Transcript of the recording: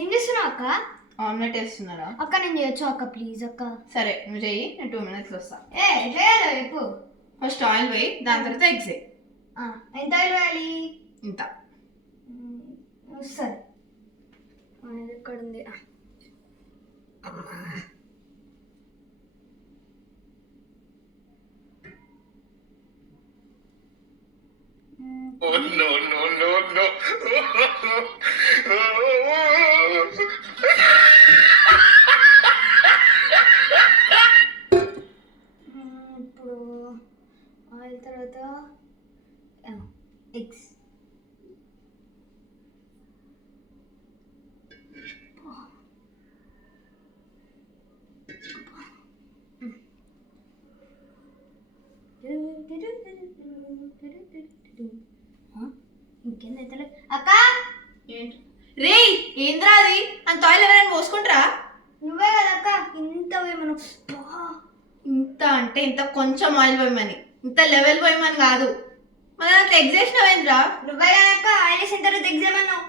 ఏం చేస్తున్నావు అక్క? ఆమ్లెట్ వేస్తున్నారా? అక్క నేను చేయొచ్చు అక్క, ప్లీజ్ అక్క. సరే నువ్వు చెయ్యి, నేను 2 minutes వస్తా. చేయాలి ఎప్పుడు? ఫస్ట్ ఆయిల్ వేయి, దాని తర్వాత ఎగ్స్ వేయి. ఎంత ఆయిల్ వేయాలి? ఇంత. సరే ఆయిల్ ఎక్కడ ఉంది? Oh no no no no! ఇప్పుడు ఆయిల్ తర్వాత ఎగ్స్. ఇంకేందైతే అక్క. ఏంటి రే, ఏంద్రా అది? అంత ఆయిల్ ఎవరైనా పోసుకుంటారా? నువ్వే కదక్క ఇంత వేయమను. ఇంత అంటే ఇంత కొంచెం ఆయిల్ పోయమని, ఇంత లెవెల్ పోయమని కాదు. మన దాంట్లో ఎగ్స్ వేసినావేంద్రా? నువ్వే కదక్క ఆయిల్ వేసిన తర్వాత ఎగ్స్ ఏమన్నావు?